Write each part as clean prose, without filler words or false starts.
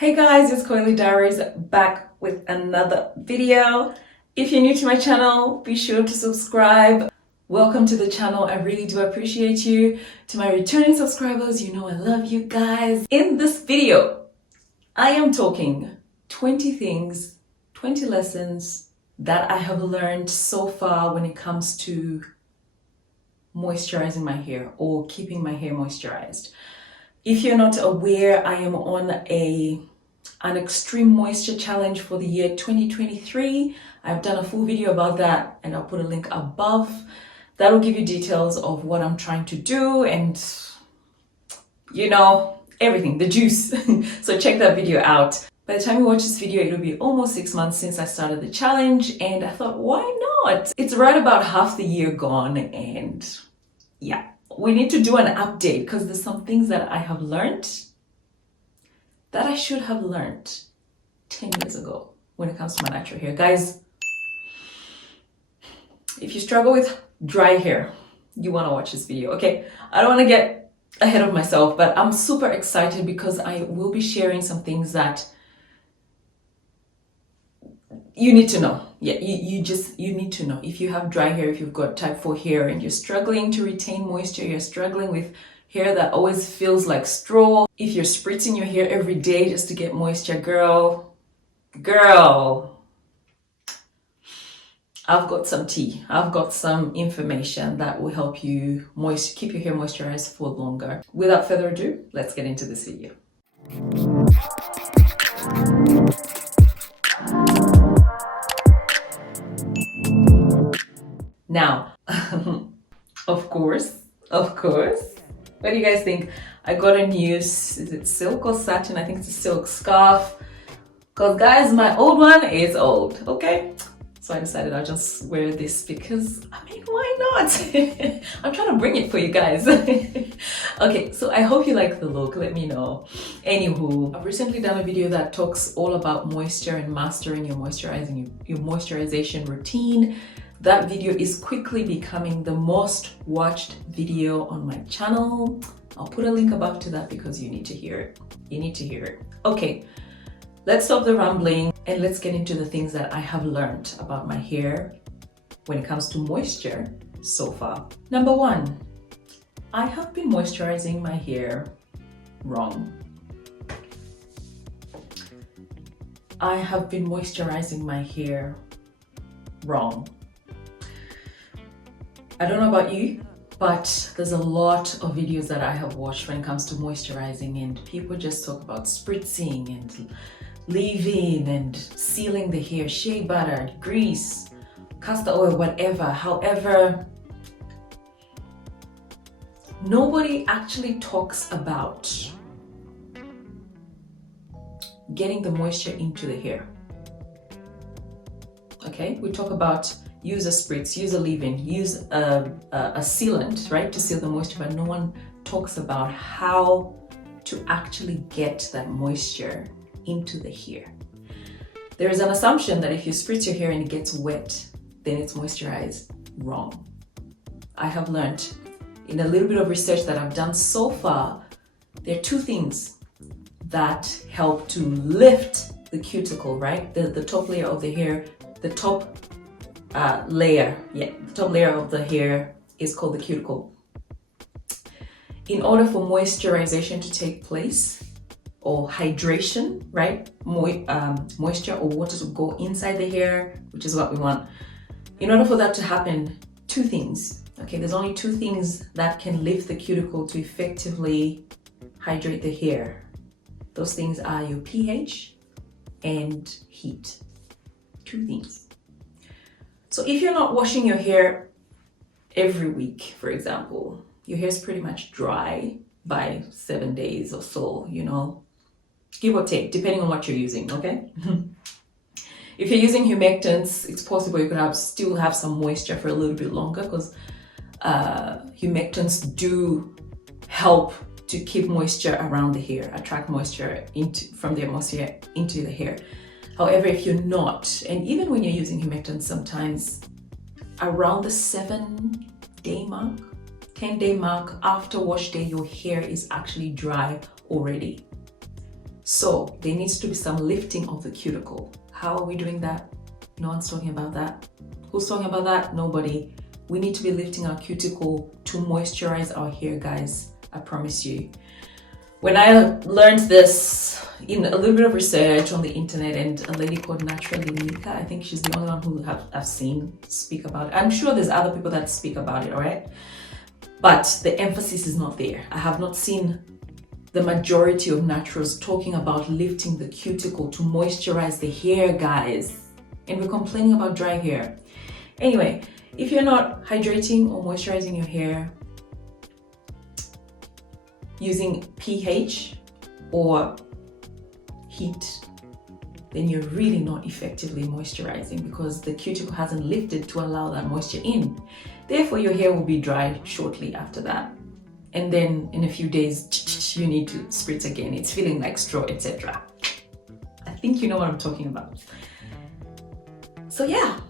Hey guys, it's Coily Diaries back with another video. If you're new to my channel, be sure to subscribe. Welcome to the channel. I really do appreciate you. To my returning subscribers, you know I love you guys. In this video, I am talking 20 things, 20 lessons that I have learned so far when it comes to moisturizing my hair or keeping my hair moisturized. If you're not aware, I am on an extreme moisture challenge for the year 2023. I've done a full video about that and I'll put a link above. That will give you details of what I'm trying to do and, you know, everything, the juice. So check that video out. By the time you watch this video, it'll be almost 6 months since I started the challenge, and I thought, why not? It's right about half the year gone, and yeah, we need to do an update because there's some things that I have learned that I should have learned 10 years ago when it comes to my natural hair. Guys, if you struggle with dry hair, you want to watch this video, okay? I don't want to get ahead of myself, but I'm super excited because I will be sharing some things that you need to know. Yeah, you need to know. If you have dry hair, if you've got type 4 hair and you're struggling to retain moisture, you're struggling with hair that always feels like straw, if you're spritzing your hair every day just to get moisture, girl, I've got some tea. I've got some information that will help you keep your hair moisturized for longer. Without further ado, let's get into this video. Now, of course, what do you guys think? I got a new, is it silk or satin? I think it's a silk scarf. Because guys, my old one is old, okay? So I decided I'll just wear this because, I mean, why not? I'm trying to bring it for you guys. Okay, so I hope you like the look, let me know. Anywho, I've recently done a video that talks all about moisture and mastering your moisturization routine. That video is quickly becoming the most watched video on my channel. I'll put a link above to that because you need to hear it. You need to hear it. Okay, let's stop the rambling and let's get into the things that I have learned about my hair when it comes to moisture so far. Number 1, I have been moisturizing my hair wrong. I have been moisturizing my hair wrong. I don't know about you, but there's a lot of videos that I have watched when it comes to moisturizing, and people just talk about spritzing and leave-in and sealing the hair, shea butter, grease, castor oil, whatever. However, nobody actually talks about getting the moisture into the hair. Okay, we talk about use a spritz, use a leave-in, use a sealant, right, to seal the moisture, but no one talks about how to actually get that moisture into the hair. There is an assumption that if you spritz your hair and it gets wet, then it's moisturized. Wrong. I have learned in a little bit of research that I've done so far, there are 2 things that help to lift the cuticle, right? The top layer of the hair, the top layer of the hair is called the cuticle. In order for moisturization to take place, or hydration, right? Moisture or water to go inside the hair, which is what we want. In order for that to happen, 2 things. Okay, there's only 2 things that can lift the cuticle to effectively hydrate the hair. Those things are your pH and heat. 2 things. So if you're not washing your hair every week, for example, your hair is pretty much dry by 7 days or so, you know, give or take, depending on what you're using, okay? If you're using humectants, it's possible you could still have some moisture for a little bit longer because humectants do help to keep moisture around the hair, attract moisture from the atmosphere into the hair. However, if you're not, and even when you're using humectants, sometimes around the 7-day mark, 10-day mark after wash day, your hair is actually dry already. So there needs to be some lifting of the cuticle. How are we doing that? No one's talking about that. Who's talking about that? Nobody. We need to be lifting our cuticle to moisturize our hair, guys. I promise you. When I learned this in a little bit of research on the internet, and a lady called Naturally Nika, I think she's the only one who I've seen speak about it. I'm sure there's other people that speak about it, all right? But the emphasis is not there. I have not seen the majority of naturals talking about lifting the cuticle to moisturize the hair, guys. And we're complaining about dry hair. Anyway, if you're not hydrating or moisturizing your hair using pH or heat, then you're really not effectively moisturizing because the cuticle hasn't lifted to allow that moisture in. Therefore, your hair will be dry shortly after that. And then in a few days, you need to spritz again. It's feeling like straw, etc. I think you know what I'm talking about. So yeah,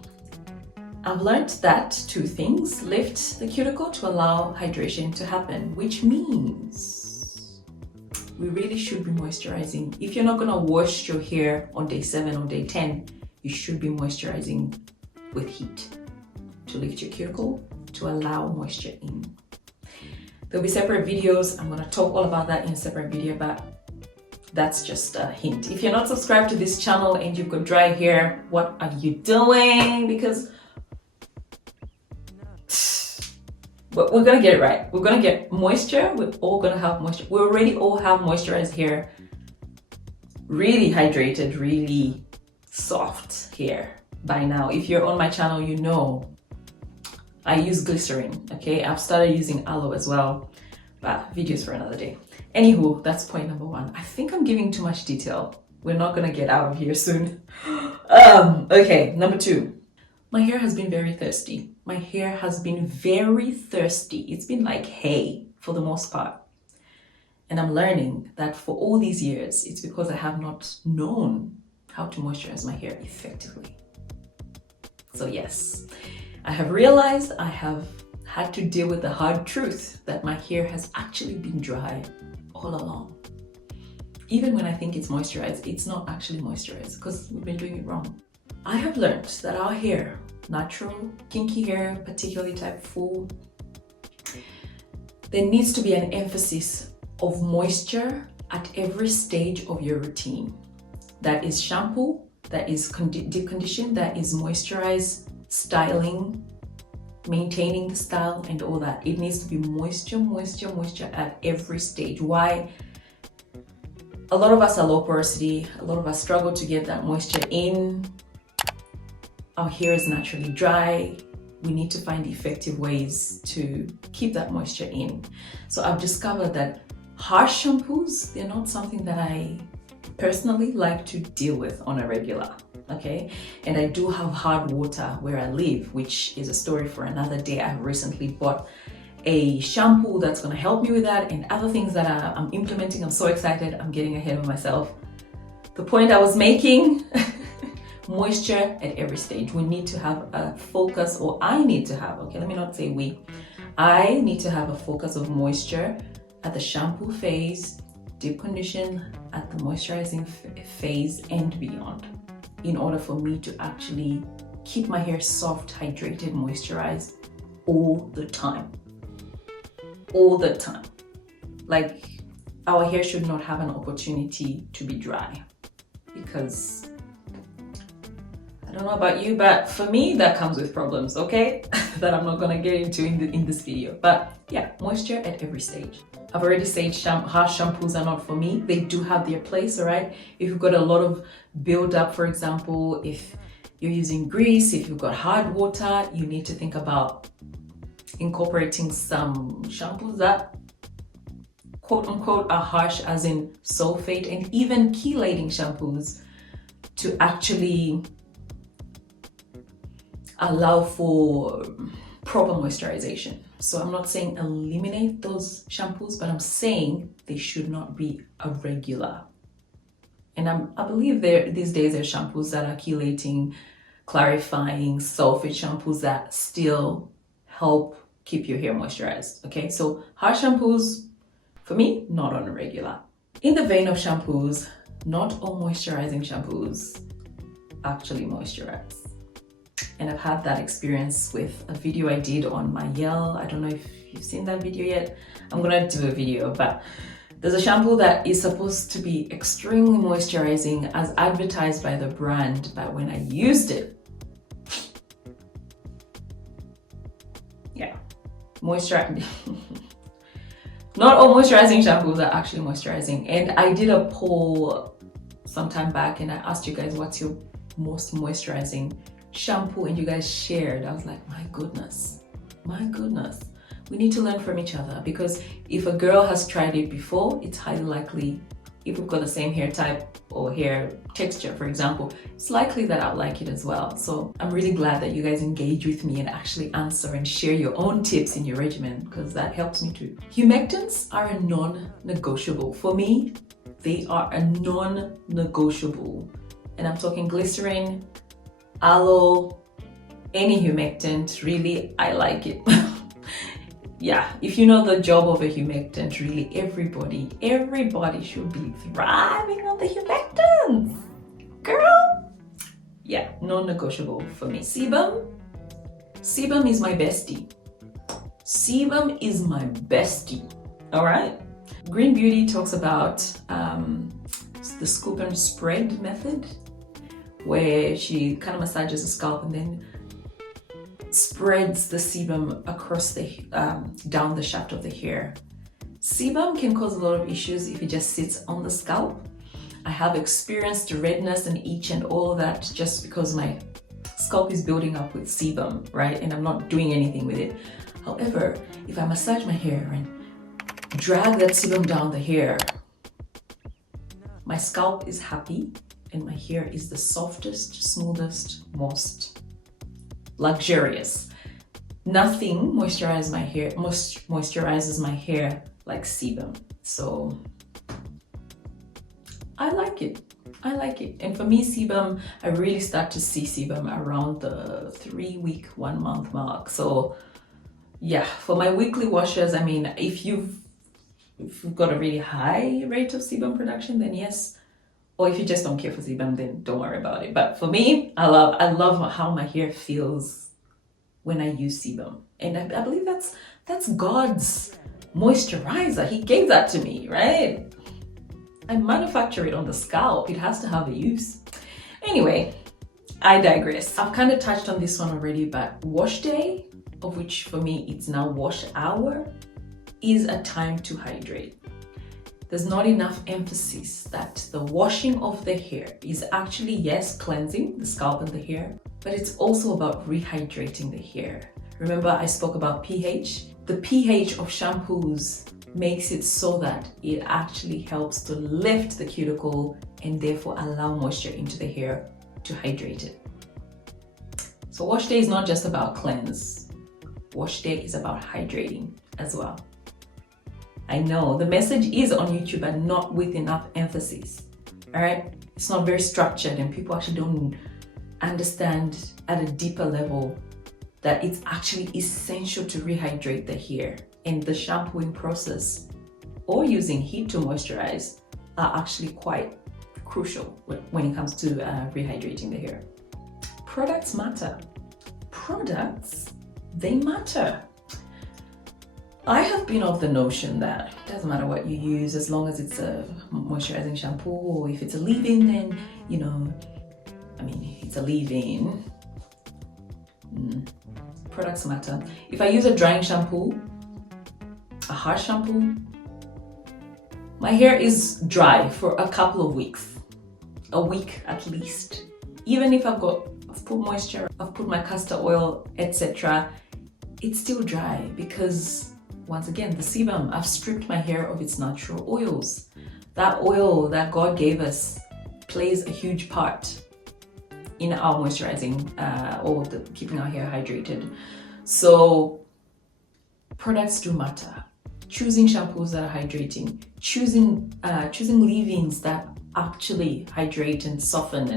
I've learned that two things: lift the cuticle to allow hydration to happen, which means we really should be moisturizing. If you're not gonna wash your hair on day 7 or day 10, you should be moisturizing with heat to lift your cuticle to allow moisture in. There'll be separate videos. I'm gonna talk all about that in a separate video, but that's just a hint. If you're not subscribed to this channel and you've got dry hair, what are you doing? Because but we're gonna get it right. We're gonna get moisture. We're all gonna have moisture. We already all have moisturized hair, really hydrated, really soft hair by now. If you're on my channel, you know I use glycerin, okay? I've started using aloe as well, but videos for another day. Anywho, that's point number 1. I think I'm giving too much detail. We're not gonna get out of here soon. Okay, number 2. My hair has been very thirsty. My hair has been very thirsty. It's been like hay for the most part. And I'm learning that for all these years, it's because I have not known how to moisturize my hair effectively. So yes, I have realized I have had to deal with the hard truth that my hair has actually been dry all along. Even when I think it's moisturized, it's not actually moisturized because we've been doing it wrong. I have learned that our hair, natural, kinky hair, particularly type 4, there needs to be an emphasis of moisture at every stage of your routine. That is shampoo, that is deep condition, that is moisturize, styling, maintaining the style and all that. It needs to be moisture, moisture, moisture at every stage. Why? A lot of us are low porosity. A lot of us struggle to get that moisture in. Our hair is naturally dry. We need to find effective ways to keep that moisture in. So I've discovered that harsh shampoos, they're not something that I personally like to deal with on a regular, okay? And I do have hard water where I live, which is a story for another day. I've recently bought a shampoo that's gonna help me with that and other things that I'm implementing. I'm so excited, I'm getting ahead of myself. The point I was making, moisture at every stage. We need to have a focus, or I need to have, okay, let me not say we. I need to have a focus of moisture at the shampoo phase, deep condition at the moisturizing phase and beyond, in order for me to actually keep my hair soft, hydrated, moisturized all the time. All the time. Like, our hair should not have an opportunity to be dry, because I don't know about you, but for me, that comes with problems, okay? That I'm not gonna get into in this video. But yeah, moisture at every stage. I've already said harsh shampoos are not for me. They do have their place, all right? If you've got a lot of build-up, for example, if you're using grease, if you've got hard water, you need to think about incorporating some shampoos that quote unquote are harsh, as in sulfate, and even chelating shampoos to actually allow for proper moisturization. So I'm not saying eliminate those shampoos, but I'm saying they should not be a regular. And I believe these days there are shampoos that are chelating, clarifying, sulfate shampoos that still help keep your hair moisturized, okay? So harsh shampoos, for me, not on a regular. In the vein of shampoos, not all moisturizing shampoos actually moisturize. And I've had that experience with a video I did on my Yell. I don't know if you've seen that video yet. I'm gonna do a video, but there's a shampoo that is supposed to be extremely moisturizing as advertised by the brand, but when I used it, yeah, moisturizing. Not all moisturizing shampoos are actually moisturizing. And I did a poll sometime back and I asked you guys, what's your most moisturizing shampoo? And you guys shared. I was like, my goodness. We need to learn from each other, because if a girl has tried it before, it's highly likely, if we've got the same hair type or hair texture, for example, it's likely that I'll like it as well. So I'm really glad that you guys engage with me and actually answer and share your own tips in your regimen, because that helps me too. Humectants are a non-negotiable. For me, they are a non-negotiable. And I'm talking glycerin, aloe, any humectant, really, I like it. Yeah, if you know the job of a humectant, really everybody should be thriving on the humectants. Girl! Yeah, non-negotiable for me. Sebum is my bestie. Sebum is my bestie, all right? Green Beauty talks about the scoop and spread method, where she kind of massages the scalp and then spreads the sebum across the down the shaft of the hair. Sebum can cause a lot of issues if it just sits on the scalp. I have experienced redness and itch and all of that just because my scalp is building up with sebum, right? And I'm not doing anything with it. However, if I massage my hair and drag that sebum down the hair, my scalp is happy and my hair is the softest, smoothest, most luxurious. Nothing moisturizes my hair like sebum. So I like it. And for me, sebum, I really start to see sebum around the 3-week, 1 month mark. So yeah, for my weekly washes, I mean, if you've got a really high rate of sebum production, then yes. Or if you just don't care for sebum, then don't worry about it. But for me, I love how my hair feels when I use sebum. And I believe that's God's moisturizer. He gave that to me, right? I manufacture it on the scalp. It has to have a use. Anyway, I digress. I've kind of touched on this one already, but wash day, of which for me it's now wash hour, is a time to hydrate. There's not enough emphasis that the washing of the hair is actually, yes, cleansing the scalp and the hair, but it's also about rehydrating the hair. Remember I spoke about pH? The pH of shampoos makes it so that it actually helps to lift the cuticle and therefore allow moisture into the hair to hydrate it. So wash day is not just about cleanse. Wash day is about hydrating as well. I know the message is on YouTube, but not with enough emphasis. All right, it's not very structured, and people actually don't understand at a deeper level that it's actually essential to rehydrate the hair, and the shampooing process or using heat to moisturize are actually quite crucial when it comes to rehydrating the hair. Products matter. They matter. I have been of the notion that it doesn't matter what you use as long as it's a moisturizing shampoo, or if it's a leave-in, then, you know, I mean, it's a leave-in. Products matter. If I use a drying shampoo, a harsh shampoo, my hair is dry for a couple of weeks, a week at least. Even if I've put moisture, I've put my castor oil, etc., it's still dry because, once again, the sebum, I've stripped my hair of its natural oils. That oil that God gave us plays a huge part in our moisturizing or keeping our hair hydrated. So products do matter. Choosing shampoos that are hydrating, choosing leave-ins that actually hydrate and soften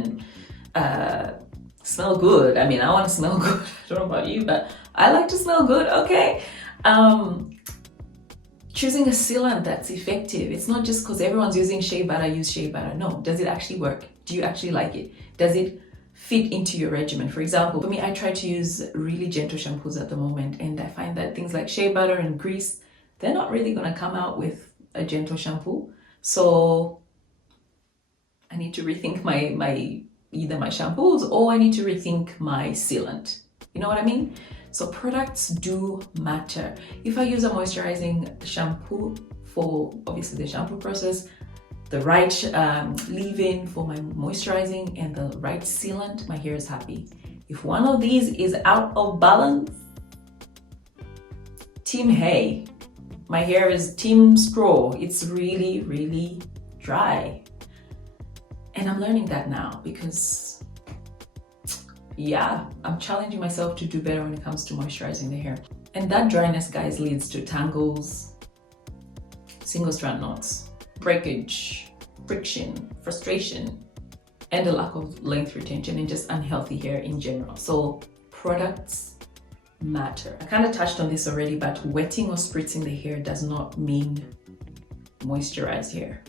and smell good. I mean, I want to smell good. I don't know about you, but I like to smell good, okay? choosing a sealant that's effective. It's not just because everyone's using shea butter, use shea butter. No, does it actually work? Do you actually like it? Does it fit into your regimen? For example, for me, I try to use really gentle shampoos at the moment, and I find that things like shea butter and grease, they're not really going to come out with a gentle shampoo. So I need to rethink either my shampoos, or I need to rethink my sealant. You know what I mean? So products do matter. If I use a moisturizing shampoo for obviously the shampoo process, the right leave-in for my moisturizing, and the right sealant, my hair is happy. If one of these is out of balance, team hay. My hair is team straw. It's really, really dry. And I'm learning that now because, yeah, I'm challenging myself to do better when it comes to moisturizing the hair. And that dryness, guys, leads to tangles, single strand knots, breakage, friction, frustration, and a lack of length retention, and just unhealthy hair in general. So products matter. I kind of touched on this already, but wetting or spritzing the hair does not mean moisturize hair,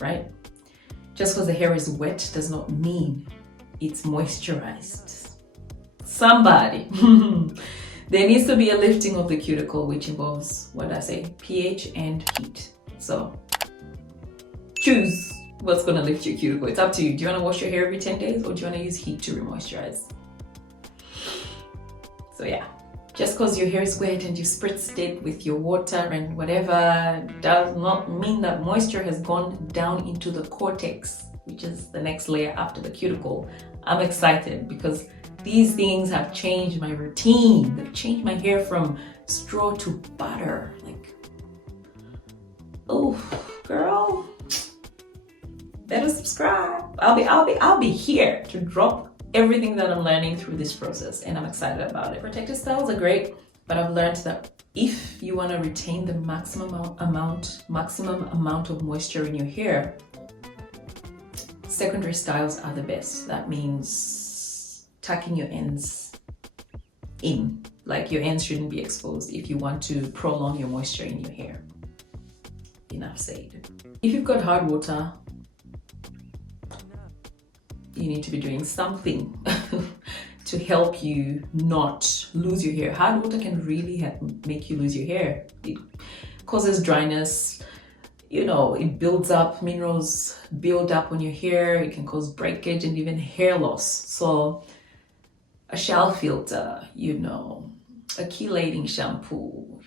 right? Just because the hair is wet does not mean it's moisturized. Somebody. There needs to be a lifting of the cuticle, which involves, what did I say, pH and heat. So choose what's going to lift your cuticle. It's up to you. Do you want to wash your hair every 10 days, or do you want to use heat to remoisturize? So yeah, just because your hair is wet and you spritzed it with your water and whatever does not mean that moisture has gone down into the cortex, which is the next layer after the cuticle. I'm excited because these things have changed my routine. They've changed my hair from straw to butter. Like, oh, girl, better subscribe. I'll be here to drop everything that I'm learning through this process, and I'm excited about it. Protective styles are great, but I've learned that if you want to retain the maximum amount of moisture in your hair, secondary styles are the best. That means tucking your ends in, like your ends shouldn't be exposed if you want to prolong your moisture in your hair. Enough said. If you've got hard water, you need to be doing something to help you not lose your hair. Hard water can really make you lose your hair. It causes dryness, it builds up, minerals build up on your hair. It can cause breakage and even hair loss. So a shower filter, a chelating shampoo,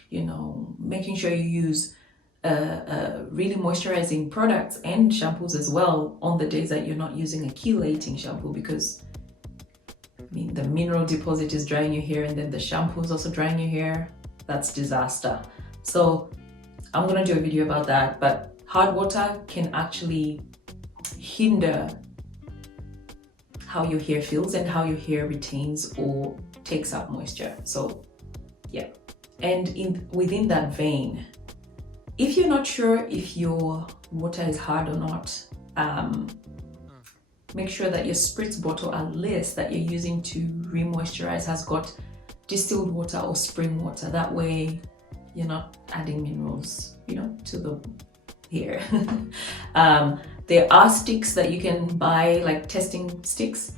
making sure you use really moisturizing products and shampoos as well on the days that you're not using a chelating shampoo, because the mineral deposit is drying your hair and then the shampoo is also drying your hair. That's disaster. So I'm gonna do a video about that, but hard water can actually hinder how your hair feels and how your hair retains or takes up moisture. So yeah, and within that vein, if you're not sure if your water is hard or not, make sure that your spritz bottle, at least that you're using to remoisturize, has got distilled water or spring water. That way you're not adding minerals, to the hair. There are sticks that you can buy, like testing sticks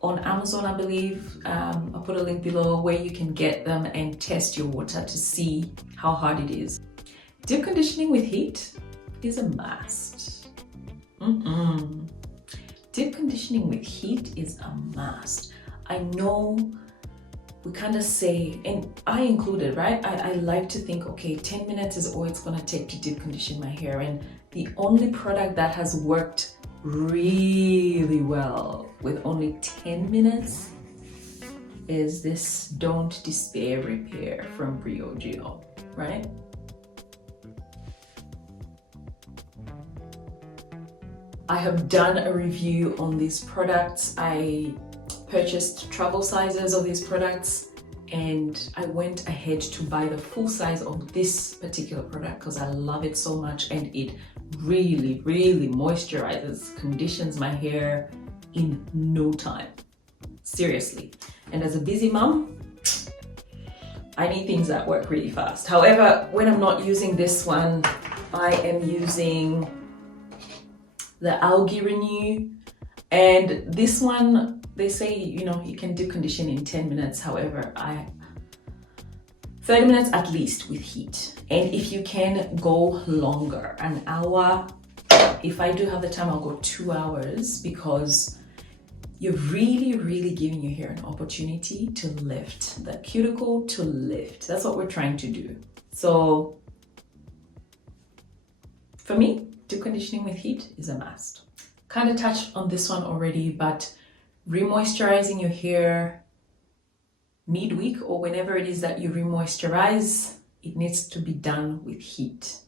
on Amazon, I believe. I'll put a link below where you can get them and test your water to see how hard it is. Deep conditioning with heat is a must. Deep conditioning with heat is a must. I know we kind of say, and I included, right? I like to think, okay, 10 minutes is all it's gonna take to deep condition my hair. And the only product that has worked really well with only 10 minutes is this Don't Despair Repair from Briogeo, right? I have done a review on these products. I purchased travel sizes of these products, and I went ahead to buy the full size of this particular product because I love it so much, and it really, really moisturizes, conditions my hair in no time. Seriously. And as a busy mom, I need things that work really fast. However, when I'm not using this one, I am using the Algae Renew. And this one, they say, you know, you can deep condition in 10 minutes. However, 30 minutes at least with heat. And if you can go longer, an hour. If I do have the time, I'll go 2 hours, because you're really giving your hair an opportunity to lift, the cuticle to lift. That's what we're trying to do. So for me, deep conditioning with heat is a must. Kind of touched on this one already, but remoisturizing your hair midweek or whenever it is that you remoisturize, it needs to be done with heat.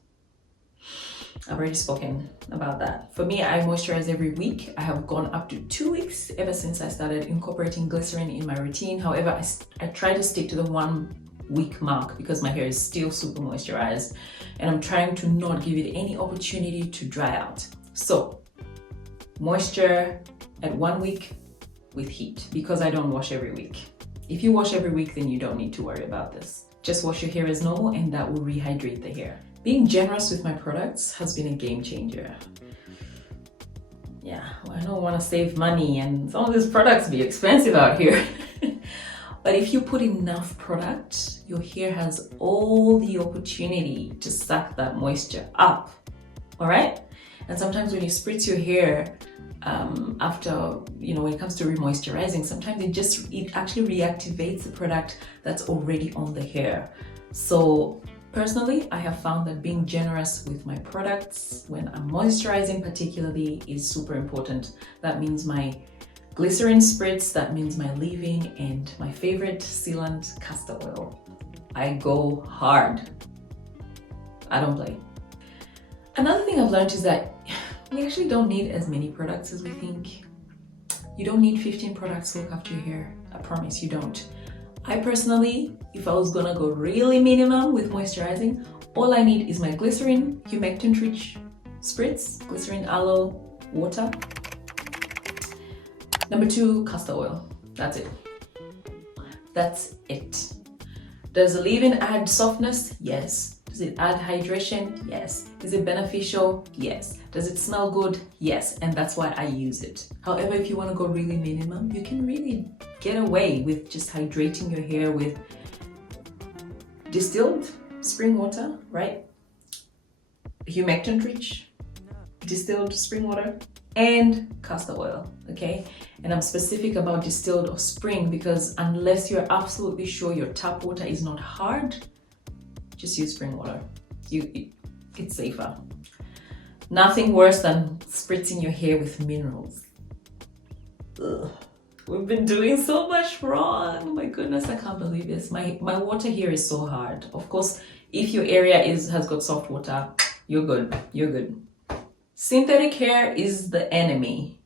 I've already spoken about that. For me, I moisturize every week. I have gone up to 2 weeks ever since I started incorporating glycerin in my routine. However, I try to stick to the 1 week mark because my hair is still super moisturized and I'm trying to not give it any opportunity to dry out. So moisture at 1 week with heat, because I don't wash every week. If you wash every week, then you don't need to worry about this. Just wash your hair as normal and that will rehydrate the hair. Being generous with my products has been a game changer. Yeah, well, I don't want to save money and some of these products be expensive out here. But if you put enough product, your hair has all the opportunity to suck that moisture up, all right? And sometimes when you spritz your hair, after, you know, when it comes to remoisturizing, sometimes it actually reactivates the product that's already on the hair. So personally, I have found that being generous with my products when I'm moisturizing particularly is super important. That means my glycerin spritz, that means my leave-in, and my favorite sealant, castor oil. I go hard. I don't play. Another thing I've learned is that we actually don't need as many products as we think. You don't need 15 products to look after your hair. I promise you don't. I personally, if I was gonna go really minimum with moisturizing, all I need is my glycerin humectant-rich spritz, glycerin aloe water. Number 2, castor oil. That's it. That's it. Does the leave-in add softness? Yes. Does it add hydration? Yes. Is it beneficial? Yes. Does it smell good? Yes. And that's why I use it. However, if you want to go really minimum, you can really get away with just hydrating your hair with distilled spring water, right? Humectant rich distilled spring water and castor oil, okay? And I'm specific about distilled or spring because unless you're absolutely sure your tap water is not hard, just use spring water. It's safer. Nothing worse than spritzing your hair with minerals. Ugh. We've been doing so much wrong. My goodness, I can't believe this. My water here is so hard. Of course, if your area has got soft water, you're good. You're good. Synthetic hair is the enemy.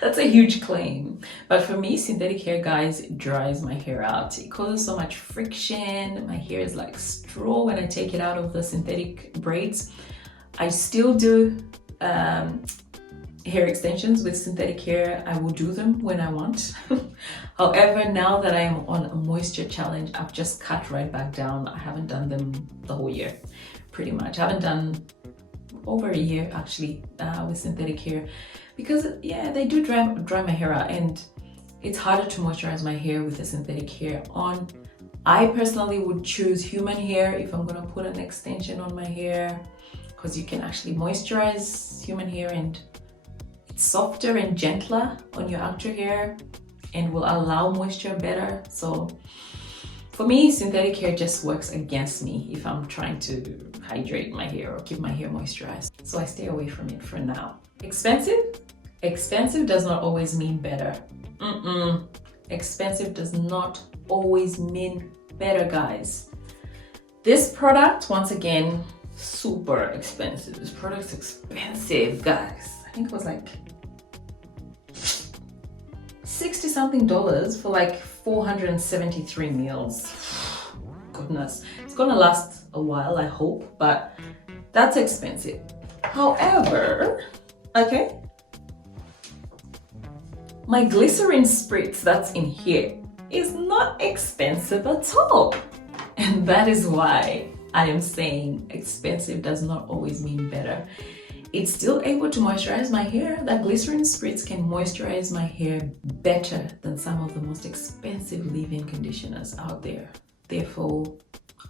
That's a huge claim. But for me, synthetic hair, guys, it dries my hair out. It causes so much friction. My hair is like straw when I take it out of the synthetic braids. I still do hair extensions with synthetic hair. I will do them when I want. However, now that I am on a moisture challenge, I've just cut right back down. I haven't done them the whole year, pretty much. I haven't done over a year actually with synthetic hair because yeah, they do dry my hair out and it's harder to moisturize my hair with the synthetic hair on. I personally would choose human hair if I'm gonna put an extension on my hair because you can actually moisturize human hair and it's softer and gentler on your actual hair and will allow moisture better. So for me, synthetic hair just works against me if I'm trying to hydrate my hair or keep my hair moisturized. So I stay away from it for now. Expensive? Expensive does not always mean better. Expensive does not always mean better, guys. This product, once again, super expensive. This product's expensive, guys. I think it was like $60 something for like 473 mils. Goodness, it's gonna last a while, I hope, but that's expensive. However, okay, My glycerin spritz that's in here is not expensive at all. And that is why I am saying expensive does not always mean better. It's still able to moisturize my hair. That glycerin spritz can moisturize my hair better than some of the most expensive leave-in conditioners out there. Therefore,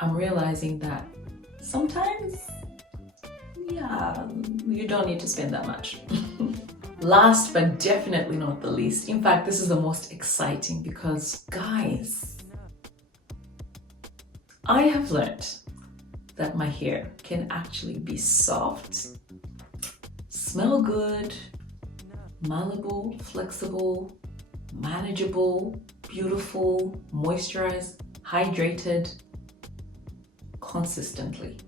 I'm realizing that sometimes, yeah, you don't need to spend that much. Last but definitely not the least, in fact, this is the most exciting because, guys, I have learned that my hair can actually be soft, smell good, malleable, flexible, manageable, beautiful, moisturized, hydrated, consistently.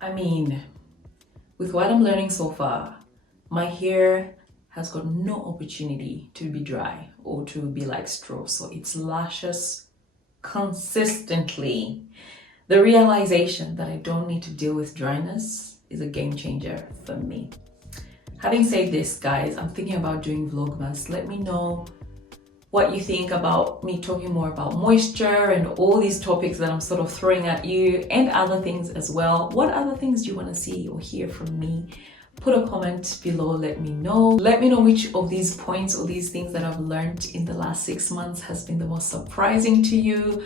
I mean, with what I'm learning so far, my hair has got no opportunity to be dry or to be like straw, so it's luscious consistently. The realization that I don't need to deal with dryness is a game changer for me. Having said this, guys, I'm thinking about doing Vlogmas. Let me know what you think about me talking more about moisture and all these topics that I'm sort of throwing at you, and other things as well. What other things do you want to see or hear from me? Put a comment below, let me know. Let me know which of these points or these things that I've learned in the last 6 months has been the most surprising to you.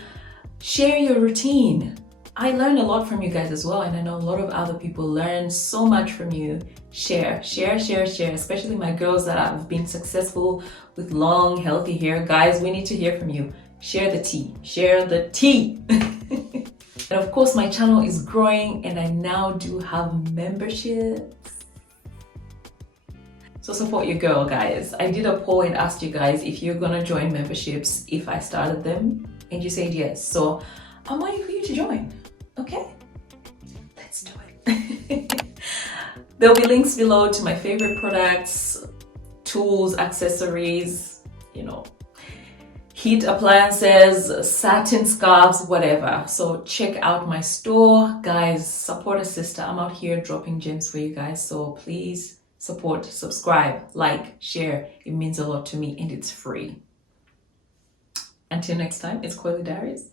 Share your routine. I learn a lot from you guys as well, and I know a lot of other people learn so much from you. Share, especially my girls that have been successful with long, healthy hair. Guys, we need to hear from you. Share the tea, share the tea. And of course, my channel is growing and I now do have memberships. So support your girl, guys. I did a poll and asked you guys if you're gonna join memberships if I started them, and you said yes. So I'm waiting for you to join, okay? Let's do it. There'll be links below to my favorite products, tools, accessories, you know, heat appliances, satin scarves, whatever. So check out my store. Guys, support a sister. I'm out here dropping gems for you guys. So please support, subscribe, like, share. It means a lot to me and it's free. Until next time, it's Coily Diaries.